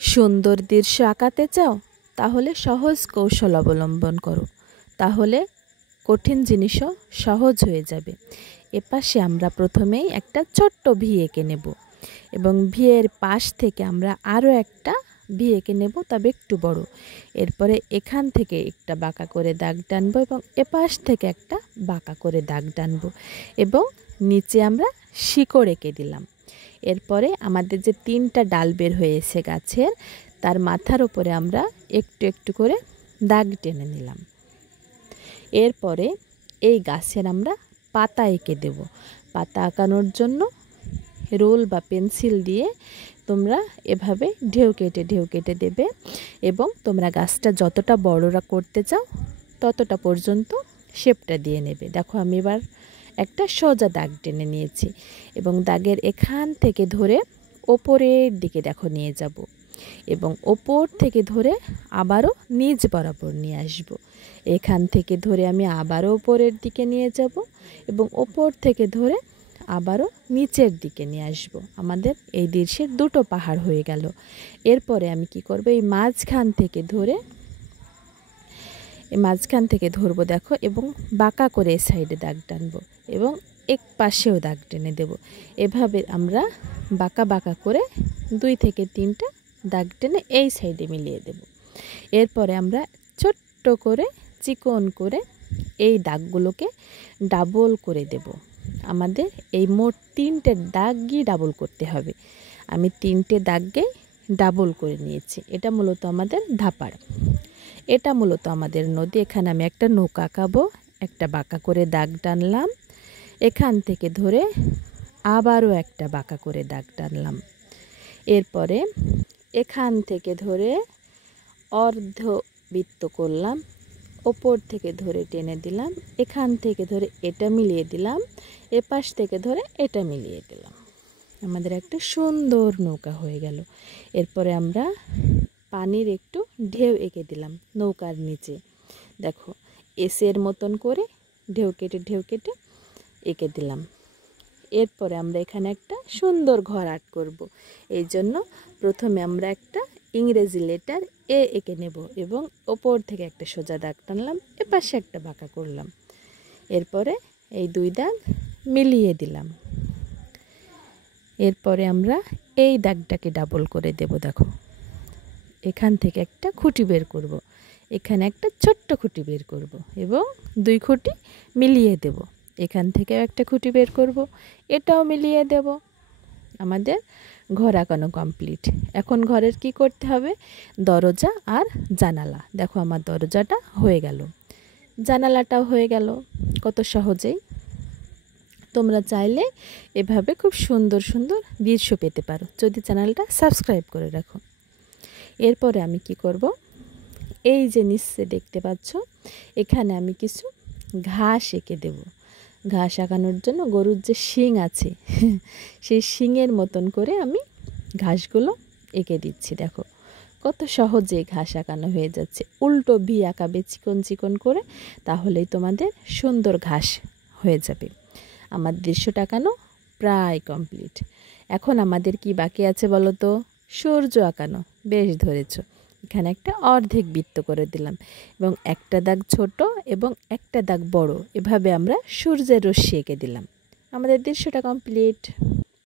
সুন্দর দৃশ্য আঁকাতে চাও? তাহলে সহজ কৌশল অবলম্বন করো, তাহলে কঠিন জিনিসও সহজ হয়ে যাবে। এপাশে আমরা প্রথমেই একটা ছোট্ট ভি এঁকে নেব এবং ভিয়ের পাশ থেকে আমরা আরও একটা ভি এঁকে নেব, তবে একটু বড়। এরপরে এখান থেকে একটা বাঁকা করে দাগ টানবো এবং এপাশ থেকে একটা বাঁকা করে দাগ টানবো এবং নিচে আমরা শিকড় এঁকে দিলাম। এরপরে আমাদের যে 3টা ডাল বের হয়েছে গাছের, তার মাথার উপরে আমরা একটু একটু করে দাগ টেনে নিলাম। এরপরে এই গাছের আমরা পাতা এঁকে দেব। পাতা আঁকানোর জন্য রোল বা পেন্সিল দিয়ে তোমরা এভাবে ঢেউ কেটে দেবে এবং তোমরা গাছটা যতটা বড়রা করতে চাও ততটা পর্যন্ত শেপটা দিয়ে নেবে। দেখো আমি এবার একটা সোজা দাগ টেনে নিয়েছি এবং দাগের এখান থেকে ধরে ওপরের দিকে দেখো নিয়ে যাব এবং ওপর থেকে ধরে আবারও নিচ বরাবর নিয়ে আসব। এখান থেকে ধরে আমি আবারও ওপরের দিকে নিয়ে যাব এবং ওপর থেকে ধরে আবারও নিচের দিকে নিয়ে আসব। আমাদের এই দৃশ্যের 2টো পাহাড় হয়ে গেল। এরপরে আমি কি করব, এই মাঝখান থেকে ধরবো দেখো এবং বাঁকা করে এই সাইডে দাগ টানবো এবং এক পাশেও দাগ টেনে দেব। এভাবে আমরা বাঁকা বাঁকা করে 2 থেকে 3টা দাগ টেনে এই সাইডে মিলিয়ে দেব। এরপরে আমরা ছোট্ট করে চিকন করে এই দাগগুলোকে ডাবল করে দেব। আমাদের এই মোট 3টে দাগই ডাবল করতে হবে। আমি 3টে দাগকে ডাবল করে নিয়েছি। এটা মূলত আমাদের ধাপাড়, এটা মূলত আমাদের নদী। এখানে আমি একটা নৌকা আঁকাবো। একটা বাঁকা করে দাগ টানলাম, এখান থেকে ধরে আবারও একটা বাঁকা করে দাগ টানলাম। এরপরে এখান থেকে ধরে অর্ধবৃত্ত করলাম, ওপর থেকে ধরে টেনে দিলাম, এখান থেকে ধরে এটা মিলিয়ে দিলাম, এপাশ থেকে ধরে এটা মিলিয়ে দিলাম। আমাদের একটা সুন্দর নৌকা হয়ে গেল। এরপরে আমরা পানির একটু ঢেউ এঁকে দিলাম নৌকার নিচে। দেখো এসের মতন করে ঢেউ কেটে এঁকে দিলাম। এরপরে আমরা এখানে একটা সুন্দর ঘর আর্ট করব। এই জন্য প্রথমে আমরা একটা ইংরেজি লেটার এ এঁকে নেব এবং ওপর থেকে একটা সোজা দাগ টানলাম, এপাশে একটা বাঁকা করলাম। এরপরে এই 2 দাগ মিলিয়ে দিলাম। এরপরে আমরা এই দাগটাকে ডাবল করে দেব। দেখো এখান থেকে একটা খুঁটি বের করব, এখানে একটা ছোট্ট খুঁটি বের করব এবং 2 খুঁটি মিলিয়ে দেব। এখান থেকেও একটা খুঁটি বের করব, এটাও মিলিয়ে দেব। আমাদের ঘর আঁকানো কমপ্লিট। এখন ঘরের কি করতে হবে, দরজা আর জানালা। দেখো আমার দরজাটা হয়ে গেল, জানালাটাও হয়ে গেল কত সহজেই। তোমরা চাইলে এভাবে খুব সুন্দর সুন্দর দৃশ্য পেতে পারো যদি চ্যানেলটা সাবস্ক্রাইব করে রাখো। এরপরে আমি কি করব, এই যে নিচে দেখতে পাচ্ছ এখানে আমি কিছু ঘাস এঁকে দেব। ঘাস আঁকানোর জন্য গরুর যে শিং আছে সেই শিংয়ের মতন করে আমি ঘাসগুলো এঁকে দিচ্ছি। দেখো কত সহজে ঘাস আঁকানো হয়ে যাচ্ছে। উল্টো ভি আঁকাবে চিকন চিকন করে, তাহলেই তোমাদের সুন্দর ঘাস হয়ে যাবে। আমার দৃশ্যটা আঁকানো প্রায় কমপ্লিট। এখন আমাদের কি বাকি আছে বলো তো, সূর্য আঁকানো। বেশ ধরেছ। এখানে একটা অর্ধেক বৃত্ত করে দিলাম এবং একটা দাগ ছোট এবং একটা দাগ বড়, এভাবে আমরা সূর্যের রশ্মি এঁকে দিলাম। আমাদের দৃশ্যটা কমপ্লিট।